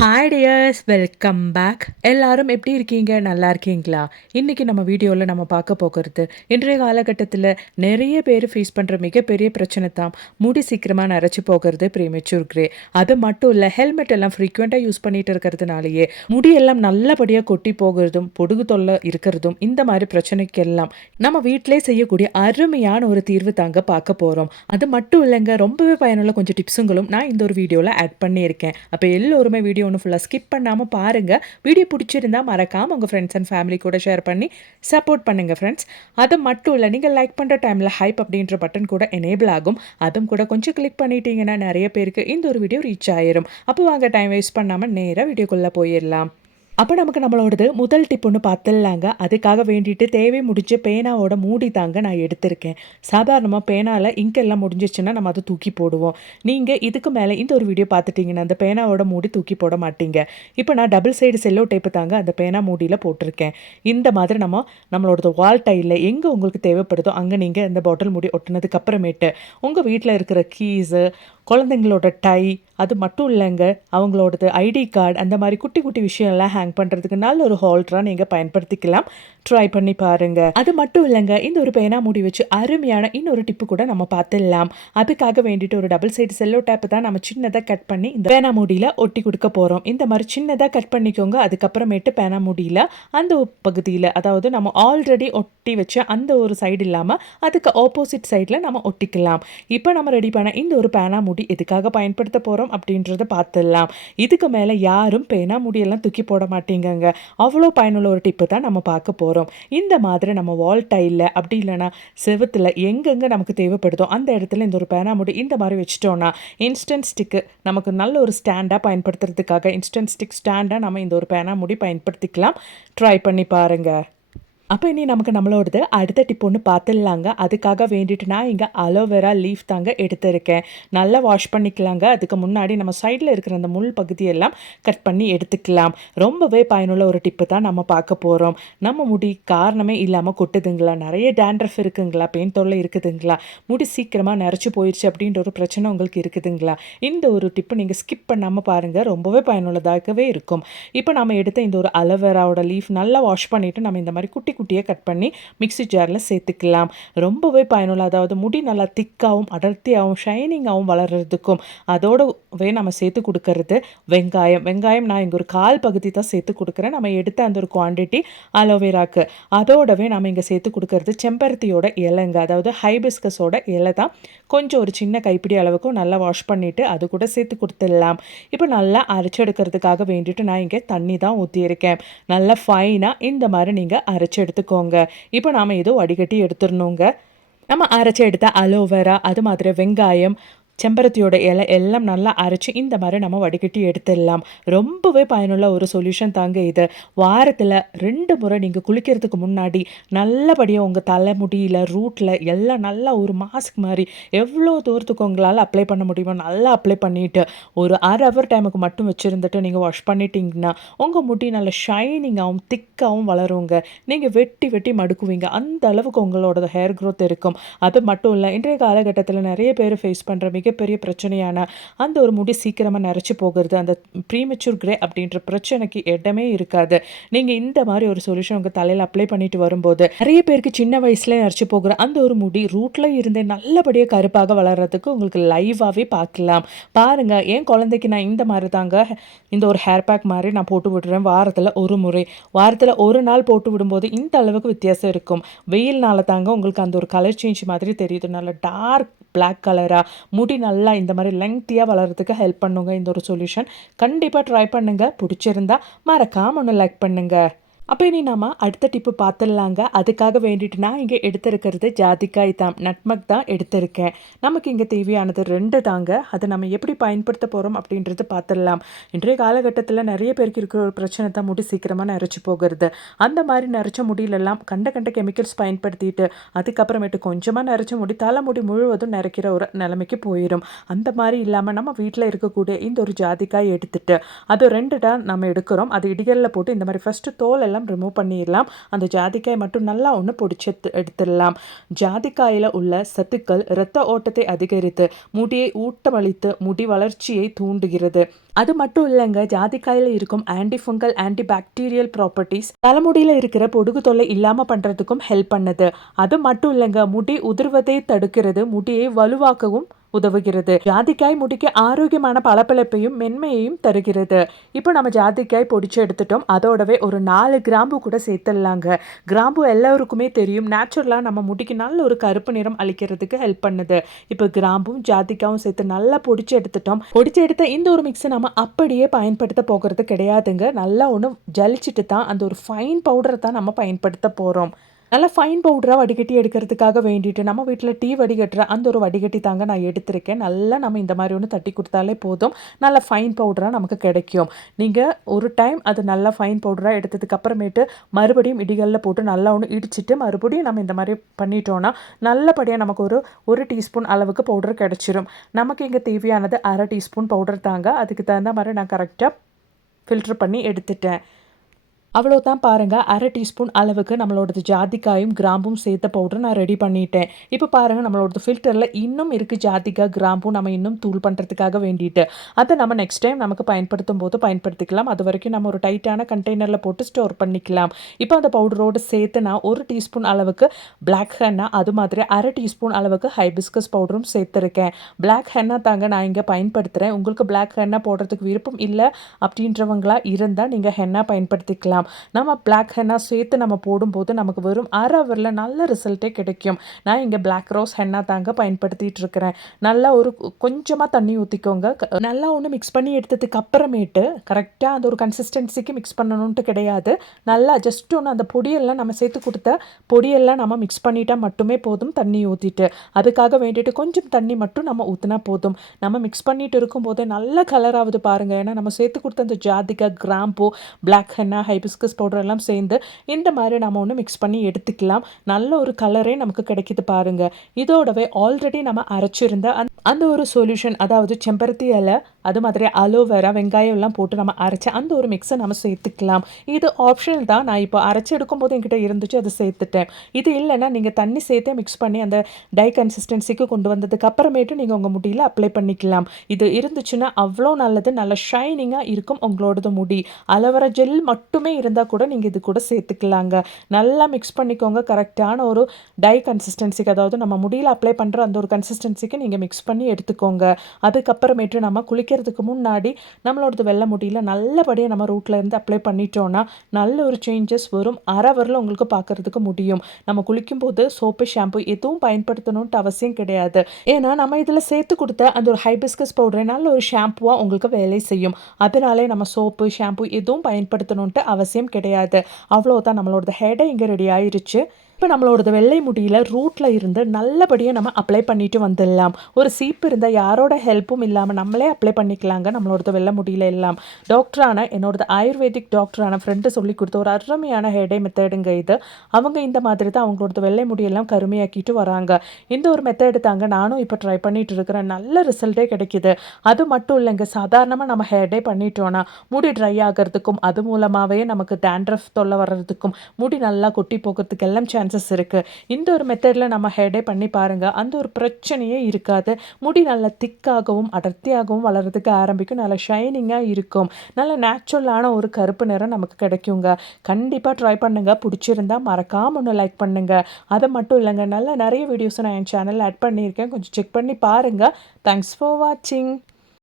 Hi tears welcome back எல்லாரும் எப்படி இருக்கீங்க? நல்லா இருக்கீங்களா? இன்றைக்கி நம்ம வீடியோவில் நம்ம பார்க்க போகிறது இன்றைய காலகட்டத்தில் நிறைய பேர் ஃபேஸ் பண்ணுற மிகப்பெரிய பிரச்சனை தான். முடி சீக்கிரமாக நரைச்சி போகிறது ப்ரீமெச்சூர் கிரே அது மட்டும் இல்லை ஹெல்மெட் எல்லாம் ஃப்ரீக்வெண்ட்டாக யூஸ் பண்ணிட்டு இருக்கிறதுனாலேயே முடியெல்லாம் நல்லபடியாக கொட்டி போகிறதும் பொடுகு தொல்லை இருக்கிறதும் இந்த மாதிரி பிரச்சனைக்கெல்லாம் நம்ம வீட்டிலே செய்யக்கூடிய அருமையான ஒரு தீர்வு தாங்க பார்க்க போகிறோம் அது மட்டும் இல்லைங்க ரொம்பவே பயனுள்ள கொஞ்சம் டிப்ஸுங்களும் நான் இந்த ஒரு வீடியோவில் ஆட் பண்ணியிருக்கேன். அப்போ எல்லோருமே வீடியோ ஒன்று ஃபுல்லாக ஸ்கிப் பண்ணாமல் பாருங்கள் வீடியோ பிடிச்சிருந்தா மறக்காமல் உங்கள் ஃப்ரெண்ட்ஸ் அண்ட் ஃபேமிலி கூட ஷேர் பண்ணி சப்போர்ட் பண்ணுங்கள் ஃப்ரெண்ட்ஸ் அது மட்டும் இல்லை நீங்கள் லைக் பண்ணுற டைமில் ஹைப் அப்படின்ற பட்டன் கூட எனேபிள் ஆகும். அதுவும் கூட கொஞ்சம் கிளிக் பண்ணிட்டீங்கன்னா நிறைய பேருக்கு இந்த ஒரு வீடியோ ரீச் ஆயிரும். அப்போ வாங்க டைம் வேஸ்ட் பண்ணாமல் நேராக வீடியோக்குள்ளே போயிடலாம். அப்போ நமக்கு நம்மளோடது முதல் டிப் ஒன்று பார்த்துடலாங்க அதுக்காக வேண்டிட்டு தேவை முடிஞ்ச பேனாவோட மூடி தாங்க நான் எடுத்திருக்கேன். சாதாரணமாக பேனாவில் இங்கெல்லாம் முடிஞ்சிச்சுன்னா நம்ம அதை தூக்கி போடுவோம். நீங்கள் இதுக்கு மேலே இந்த ஒரு வீடியோ பார்த்துட்டிங்கன்னா அந்த பேனாவோட மூடி தூக்கி போட மாட்டீங்க. இப்போ நான் டபுள் சைடு செல்லோ டேப்பு தாங்க அந்த பேனா மூடியில் போட்டிருக்கேன். இந்த மாதிரி நம்ம நம்மளோட வால் டைலில் எங்கே உங்களுக்கு தேவைப்படுதோ அங்கே நீங்கள் இந்த பாட்டில் மூடி ஒட்டினதுக்கு அப்புறமேட்டு உங்கள் வீட்டில் இருக்கிற கீஸு குழந்தைங்களோட டை அது மட்டும் இல்லைங்க அவங்களோடது ஐடி கார்டு அந்த மாதிரி குட்டி குட்டி விஷயம்லாம் ஹேங் பண்ணுறதுக்கு நல்ல ஒரு ஹோல்டராக நீங்கள் பயன்படுத்திக்கலாம். ட்ரை பண்ணி பாருங்கள் அது மட்டும் இல்லைங்க இந்த ஒரு பேனா மூடி வச்சு அருமையான இன்னொரு டிப்பு கூட நம்ம பார்த்துடலாம். அதுக்காக வேண்டிட்டு ஒரு டபுள் சைடு செல்லோ டேப் தான் நம்ம சின்னதாக கட் பண்ணி இந்த பேனா மூடியில் ஒட்டி கொடுக்க போகிறோம் இந்த மாதிரி சின்னதாக கட் பண்ணிக்கோங்க அதுக்கப்புறமேட்டு பேனா மூடியில் அந்த பகுதியில் அதாவது நம்ம ஆல்ரெடி ஒட்டி வச்ச அந்த ஒரு சைடு இல்லாமல் அதுக்கு ஆப்போசிட் சைடில் நம்ம ஒட்டிக்கலாம். இப்போ நம்ம ரெடி பண்ண இந்த ஒரு பேனா மூடி எதுக்காக பயன்படுத்த போகிறோம் அப்படின்றத பார்த்துடலாம். இதுக்கு மேலே யாரும் பேனா முடியெல்லாம் தூக்கி போட மாட்டேங்கங்க. அவ்வளோ பயனுள்ள ஒரு டிப்பு தான் நம்ம பார்க்க போகிறோம் இந்த மாதிரி நம்ம வால் டைலில் அப்படி இல்லைன்னா செவத்தில் எங்கெங்கே நமக்கு தேவைப்படுதோ அந்த இடத்துல இந்த ஒரு பேனாமுடி இந்த மாதிரி வச்சிட்டோன்னா இன்ஸ்டன்ட் ஸ்டிக்கு நமக்கு நல்ல ஒரு ஸ்டாண்டாக பயன்படுத்துறதுக்காக இன்ஸ்டன்ட் ஸ்டிக் ஸ்டாண்டாக நம்ம இந்த ஒரு பேனாமுடி பயன்படுத்திக்கலாம். ட்ரை பண்ணி பாருங்கள் அப்போ இனி நமக்கு நம்மளோடது அடுத்த டிப் ஒன்று பார்த்துடலாங்க அதுக்காக வேண்டிட்டு நான் இங்கே அலோவேரா லீஃப் தாங்க எடுத்திருக்கேன். நல்லா வாஷ் பண்ணிக்கலாங்க. அதுக்கு முன்னாடி நம்ம சைடில் இருக்கிற அந்த முள் பகுதியெல்லாம் கட் பண்ணி எடுத்துக்கலாம். ரொம்பவே பயனுள்ள ஒரு டிப்பு தான் நம்ம பார்க்க போகிறோம் நம்ம முடி காரணமே இல்லாமல் கொட்டுதுங்களா? நிறைய டேண்ட்ரஃப் இருக்குங்களா? பெயின் தொல்லை இருக்குதுங்களா? முடி சீக்கிரமாக நிறச்சி போயிடுச்சு அப்படின்ற ஒரு பிரச்சனை உங்களுக்கு இருக்குதுங்களா? இந்த ஒரு டிப்பு நீங்கள் ஸ்கிப் பண்ணாமல் பாருங்கள் ரொம்பவே பயனுள்ளதாகவே இருக்கும். இப்போ நம்ம எடுத்த இந்த ஒரு அலோவேராவோட லீஃப் நல்லா வாஷ் பண்ணிவிட்டு நம்ம இந்த மாதிரி குட்டி குட்டியாக கட் பண்ணி மிக்ஸி ஜாரில் சேர்த்துக்கலாம். ரொம்பவே பயனுள்ள அதாவது முடி நல்லா திக்காகவும் அடர்த்தியாகவும் ஷைனிங்காகவும் வளர்கிறதுக்கும் அதோடவே நம்ம சேர்த்து கொடுக்கறது வெங்காயம். வெங்காயம் நான் இங்கே ஒரு கால் பகுதி தான் சேர்த்து கொடுக்குறேன். நம்ம எடுத்த அந்த ஒரு குவான்டிட்டி அலோவேராக்கு. அதோடவே நம்ம இங்கே சேர்த்து கொடுக்கறது செம்பருத்தியோட இலைங்க. அதாவது ஹைபிஸ்கஸோட இலை தான். கொஞ்சம் ஒரு சின்ன கைப்பிடி அளவுக்கும் நல்லா வாஷ் பண்ணிவிட்டு அது கூட சேர்த்து கொடுத்துடலாம். இப்போ நல்லா அரைச்செடுக்கிறதுக்காக வேண்டிட்டு நான் இங்கே தண்ணி தான் ஊற்றியிருக்கேன் நல்லா ஃபைனாக இந்த மாதிரி நீங்கள் அரைச்சி எடுத்துக்கோங்க. இப்போ நாம் ஏதோ வடிகட்டி எடுத்துடணுங்க. நம்ம அரைச்சி எடுத்த அலோவேரா அது மாதிரி வெங்காயம் செம்பருத்தியோட இலை எல்லாம் நல்லா அரைச்சி இந்த மாதிரி நம்ம வடிகட்டி எடுத்துடலாம். ரொம்பவே பயனுள்ள ஒரு சொல்யூஷன் தாங்க இது. வாரத்தில் ரெண்டு முறை நீங்கள் குளிக்கிறதுக்கு முன்னாடி நல்லபடியாக உங்கள் தலைமுடியில் ரூட்டில் எல்லாம் நல்லா ஒரு மாஸ்க் மாதிரி எவ்வளோ தூரத்துக்கு உங்களால் அப்ளை பண்ண முடியுமோ நல்லா அப்ளை பண்ணிவிட்டு ஒரு அரை ஹவர் டைமுக்கு மட்டும் வச்சுருந்துட்டு நீங்கள் வாஷ் பண்ணிட்டீங்கன்னா உங்கள் முடி நல்லா ஷைனிங்காகவும் திக்காகவும் வளருங்க. நீங்கள் வெட்டி வெட்டி மடுக்குவீங்க. அந்த அளவுக்கு உங்களோட ஹேர் க்ரோத் இருக்கும். அது மட்டும் இல்லை இன்றைய காலகட்டத்தில் நிறைய பேர் ஃபேஸ் பண்ணுற மிக மிகப்பெரிய பிரச்சனையான அந்த ஒரு முடி சீக்கிரமாக நரைச்சி போகிறது அந்த ப்ரீமெச்சூர் கிரே அப்படின்ற பிரச்சனைக்கு இடமே இருக்காது. நீங்கள் இந்த மாதிரி ஒரு சொல்யூஷன் உங்கள் தலையில் அப்ளை பண்ணிட்டு வரும்போது நிறைய பேருக்கு சின்ன வயசுல நரைச்சி போகிற அந்த ஒரு முடி ரூட்டில் இருந்தே நல்லபடியாக கருப்பாக வளர்கிறதுக்கு உங்களுக்கு லைவாகவே பார்க்கலாம். பாருங்கள் என் குழந்தைக்கு நான் இந்த மாதிரி தாங்க இந்த ஒரு ஹேர் பேக் மாதிரி நான் போட்டு விடுறேன் வாரத்தில் ஒரு முறை. வாரத்தில் ஒரு நாள் போட்டு விடும்போது இந்த அளவுக்கு வித்தியாசம் இருக்கும். வெயில்னால தாங்க உங்களுக்கு அந்த ஒரு கலர் சேஞ்ச் மாதிரி தெரியுது. நல்ல டார்க் பிளாக் கலராக முடி நல்லா இந்த மாதிரி லெங்க்த்தியாக வளர்கிறதுக்கு ஹெல்ப் பண்ணுங்க இந்த ஒரு சொல்யூஷன் கண்டிப்பாக ட்ரை பண்ணுங்கள் பிடிச்சிருந்தா மறக்காமல் ஒன்று லைக் பண்ணுங்கள் அப்போ இனி நாம் அடுத்த டிப்பு பார்த்துடலாங்க அதுக்காக வேண்டிட்டு நான் இங்கே எடுத்திருக்கிறது ஜாதிக்காய் தான் நட்மக் தான் எடுத்திருக்கேன். நமக்கு இங்கே தேவையானது ரெண்டு தாங்க. அதை நம்ம எப்படி பயன்படுத்த போகிறோம் அப்படின்றது பார்த்துடலாம் இன்றைய காலகட்டத்தில் நிறைய பேருக்கு இருக்கிற ஒரு பிரச்சனை தான் முடி சீக்கிரமாக நரைச்சி போகிறது. அந்த மாதிரி நரைச்ச முடியிலெல்லாம் கண்ட கண்ட கெமிக்கல்ஸ் பயன்படுத்திட்டு அதுக்கப்புறமேட்டு கொஞ்சமாக நரைச்ச முடி தலைமுடி முழுவதும் நிறைக்கிற ஒரு நிலைமைக்கு போயிடும் அந்த மாதிரி இல்லாமல் நம்ம வீட்டில் இருக்கக்கூடிய இந்த ஒரு ஜாதிக்காய் எடுத்துட்டு அது ரெண்டு டான் நம்ம எடுக்கிறோம். அது இடிகளில் போட்டு இந்த மாதிரி ஃபஸ்ட்டு தோல் எல்லாம் எல்லாம் ரிமூவ் பண்ணிடலாம் அந்த ஜாதிக்காய் மட்டும் நல்லா ஒன்று பொடிச்சு எடுத்து எடுத்துடலாம் ஜாதிக்காயில் உள்ள சத்துக்கள் இரத்த ஓட்டத்தை அதிகரித்து முடியை ஊட்டமளித்து முடி வளர்ச்சியை தூண்டுகிறது. அது மட்டும் இல்லைங்க ஜாதிக்காயில் இருக்கும் ஆன்டிஃபங்கல் ஆன்டி பாக்டீரியல் ப்ராப்பர்ட்டிஸ் தலைமுடியில் இருக்கிற பொடுகு தொல்லை இல்லாமல் பண்ணுறதுக்கும் ஹெல்ப் பண்ணுது. அது மட்டும் இல்லைங்க முடி உதிர்வதை தடுக்கிறது முடியை வலுவாக்கவும் உதவுகிறது. ஜாதிக்காய் முடிக்கு ஆரோக்கியமான பளபளப்பையும் மென்மையையும் தருகிறது. இப்போ நம்ம ஜாதிக்காய் பொடிச்சு எடுத்துட்டோம். அதோடவே ஒரு நாலு கிராம்பு கூட சேர்த்துடலாங்க. கிராம்பு எல்லாருக்குமே தெரியும். நேச்சுரலாக நம்ம முடிக்கு நல்ல ஒரு கருப்பு நிறம் அளிக்கிறதுக்கு ஹெல்ப் பண்ணுது. இப்போ கிராம்பும் ஜாதிக்காயும் சேர்த்து நல்லா பொடிச்சு எடுத்துட்டோம். பொடிச்சு எடுத்த இந்த ஒரு மிக்ஸை நம்ம அப்படியே பயன்படுத்த போகிறது கிடையாதுங்க. நல்லா ஒன்று ஜலிச்சிட்டு தான் அந்த ஒரு ஃபைன் பவுடரை தான் நம்ம பயன்படுத்த போகிறோம் நல்லா ஃபைன் பவுடராக வடிகட்டி எடுக்கிறதுக்காக வேண்டிட்டு நம்ம வீட்டில் டீ வடிகட்டுற அந்த ஒரு வடிகட்டி தாங்க நான் எடுத்திருக்கேன். நல்லா நம்ம இந்த மாதிரி ஒன்று தட்டி கொடுத்தாலே போதும். நல்லா ஃபைன் பவுடராக நமக்கு கிடைக்கும். நீங்கள் ஒரு டைம் அது நல்லா ஃபைன் பவுடராக எடுத்ததுக்கப்புறமேட்டு மறுபடியும் இடிகளில் போட்டு நல்லா ஒன்று இடிச்சிட்டு மறுபடியும் நம்ம இந்த மாதிரி பண்ணிட்டோன்னா நல்லபடியாக நமக்கு ஒரு ஒரு டீஸ்பூன் அளவுக்கு பவுடர் கிடச்சிரும். நமக்கு இங்கே தேவையானது அரை டீஸ்பூன் பவுடர் தாங்க. அதுக்கு தகுந்த மாதிரி நான் கரெக்டாக ஃபில்ட்ரு பண்ணி எடுத்துட்டேன். அவ்வளோதான் பாருங்கள் அரை டீஸ்பூன் அளவுக்கு நம்மளோடது ஜாதிக்காயும் கிராம்பும் சேர்த்த பவுடர் நான் ரெடி பண்ணிட்டேன். இப்போ பாருங்கள் நம்மளோடது ஃபில்டரில் இன்னும் இருக்குது ஜாதிக்காய் கிராம்பும் நம்ம இன்னும் தூள் பண்ணுறதுக்காக வேண்டிட்டு. அதை நம்ம நெக்ஸ்ட் டைம் நமக்கு பயன்படுத்தும் போது பயன்படுத்திக்கலாம். அது வரைக்கும் நம்ம ஒரு டைட்டான கண்டெய்னரில் போட்டு ஸ்டோர் பண்ணிக்கலாம். இப்போ அந்த பவுடரோடு சேர்த்து நான் ஒரு டீஸ்பூன் அளவுக்கு பிளாக் ஹென்னா அது மாதிரி அரை டீஸ்பூன் அளவுக்கு ஹைபிஸ்கஸ் பவுடரும் சேர்த்துருக்கேன். பிளாக் ஹென்னா தாங்க நான் இங்கே பயன்படுத்துகிறேன் உங்களுக்கு பிளாக் ஹென்னா போடுறதுக்கு விருப்பம் இல்லை அப்படின்றவங்களா இருந்தால் நீங்கள் ஹென்னா பயன்படுத்திக்கலாம். நம்ம பிளாக் ஹென்னா சேர்த்து நம்ம போடும்போது நமக்கு வெறும் அரை ஹவரில் நல்ல ரிசல்ட்டே கிடைக்கும். நான் இங்கே பிளாக் ரோஸ் ஹென்னா தாங்க பயன்படுத்திகிட்டு இருக்கிறேன். நல்லா ஒரு கொஞ்சமாக தண்ணி ஊற்றிக்கோங்க நல்லா ஒன்று மிக்ஸ் பண்ணி எடுத்ததுக்கு அப்புறமேட்டு கரெக்டாக அந்த ஒரு கன்சிஸ்டன்சிக்கு மிக்ஸ் பண்ணணுன்ட்டு கிடையாது. நல்லா ஜஸ்ட் ஒன்று அந்த பொடியெல்லாம் நம்ம சேர்த்து கொடுத்த பொடியெல்லாம் நம்ம மிக்ஸ் பண்ணிட்டா மட்டுமே போதும் தண்ணி ஊற்றிட்டு அதுக்காக வேண்டிட்டு கொஞ்சம் தண்ணி மட்டும் நம்ம ஊற்றினா போதும். நம்ம மிக்ஸ் பண்ணிட்டு இருக்கும்போதே நல்ல கலராகுது பாருங்கள் ஏன்னா நம்ம சேர்த்து கொடுத்த அந்த ஜாதிகா கிராம்பு பிளாக் ஹென்னா ஹைபிஸ் ஹிபிஸ்கஸ் பவுடர் எல்லாம் சேர்ந்து இந்த மாதிரி நம்ம ஒன்று மிக்ஸ் பண்ணி எடுத்துக்கலாம். நல்ல ஒரு கலரே நமக்கு கிடைக்கிது பாருங்கள் இதோடவே ஆல்ரெடி நம்ம அரைச்சிருந்த அந்த ஒரு சொல்யூஷன் அதாவது செம்பருத்தி இலை அது மாதிரி அலோவேரா வெங்காயம் எல்லாம் போட்டு நம்ம அரைச்சி அந்த ஒரு மிக்ஸை நம்ம சேர்த்துக்கலாம். இது ஆப்ஷனல் தான். நான் இப்போ அரைச்சி எடுக்கும்போது என்கிட்ட இருந்துச்சு அதை சேர்த்துட்டேன். இது இல்லைன்னா நீங்கள் தண்ணி சேர்த்தே மிக்ஸ் பண்ணி அந்த டை கன்சிஸ்டன்சிக்கு கொண்டு வந்ததுக்கு அப்புறமேட்டு நீங்கள் உங்கள் முடியில் அப்ளை பண்ணிக்கலாம். இது இருந்துச்சுன்னா அவ்வளோ நல்லது. நல்ல ஷைனிங்காக இருக்கும் உங்களோடது முடி. அலோவேரா ஜெல் மட்டுமே இருந்தால் கூட நீங்கள் இது கூட சேர்த்துக்கலாங்க. நல்லா மிக்ஸ் பண்ணிக்கோங்க. கரெக்டான ஒரு டை கன்சிஸ்டன்சிக்கு அதாவது நம்ம முடியில் அப்ளை பண்ணுற அந்த ஒரு கன்சிஸ்டன்சிக்கு நீங்கள் மிக்ஸ் பண்ணி எடுத்துக்கோங்க. அதுக்கப்புறமேட்டு நம்ம குளிக்க குளிக்கிறதுக்கு முன்னாடி நம்மளோடது வெள்ளை முடியில் நல்லபடியாக நம்ம ரூட்டில் இருந்து அப்ளை பண்ணிட்டோன்னா நல்ல ஒரு சேஞ்சஸ் வரும். அரை வரல உங்களுக்கு பார்க்குறதுக்கு முடியும். நம்ம குளிக்கும்போது சோப்பு ஷாம்பு எதுவும் பயன்படுத்தணுன்ட்டு அவசியம் கிடையாது. ஏன்னா நம்ம இதில் சேர்த்து கொடுத்த அந்த ஒரு ஹைபிஸ்கஸ் பவுடரை நல்ல ஒரு ஷாம்புவாக உங்களுக்கு வேலை செய்யும். அதனாலே நம்ம சோப்பு ஷாம்பு எதுவும் பயன்படுத்தணுன்ட்டு அவசியம் கிடையாது. அவ்வளோதான் நம்மளோட ஹெடை இங்கே ரெடி ஆயிடுச்சு இப்போ நம்மளோடது வெள்ளை முடியில் ரூட்டில் இருந்து நல்லபடியாக நம்ம அப்ளை பண்ணிட்டு வந்துடலாம். ஒரு சீப்பு இருந்தால் யாரோட ஹெல்ப்பும் இல்லாமல் நம்மளே அப்ளை பண்ணிக்கலாங்க நம்மளோடது வெள்ளை முடியில் எல்லாம். டாக்டரான என்னோடது ஆயுர்வேதிக் டாக்டரான ஃப்ரெண்டு சொல்லி கொடுத்த ஒரு அருமையான ஹெடே மெத்தடுங்க இது. அவங்க இந்த மாதிரி தான் அவங்களோட வெள்ளை முடியெல்லாம் கருமையாக்கிட்டு வராங்க. இந்த ஒரு மெத்தடு தாங்க நானும் இப்போ ட்ரை பண்ணிட்டு இருக்கிறேன். நல்ல ரிசல்ட்டே கிடைக்கிது. அது மட்டும் இல்லைங்க சாதாரணமாக நம்ம ஹேர்டே பண்ணிட்டோன்னா முடி ட்ரை ஆகிறதுக்கும் அது மூலமாகவே நமக்கு டேண்ட்ரஃப் தொல்லை வர்றதுக்கும் முடி நல்லா கொட்டி போகிறதுக்கு எல்லாம் சான்ஸ் சான்சஸ் இருக்குது இந்த ஒரு மெத்தடில் நம்ம ஹேடே பண்ணி பாருங்கள் அந்த ஒரு பிரச்சனையே இருக்காது. முடி நல்லா திக்காகவும் அடர்த்தியாகவும் வளர்கிறதுக்கு ஆரம்பிக்கும். நல்லா ஷைனிங்காக இருக்கும். நல்ல நேச்சுரலான ஒரு கருப்பு நிறம் நமக்கு கிடைக்குங்க. கண்டிப்பாக ட்ரை பண்ணுங்கள் பிடிச்சிருந்தா மறக்காமல் ஒன்று லைக் பண்ணுங்கள் அதை மட்டும் இல்லைங்க. நல்லா நிறைய வீடியோஸை நான் என் சேனலில் ஆட் பண்ணியிருக்கேன். கொஞ்சம் செக் பண்ணி பாருங்கள் தேங்க்ஸ் ஃபார் வாட்சிங்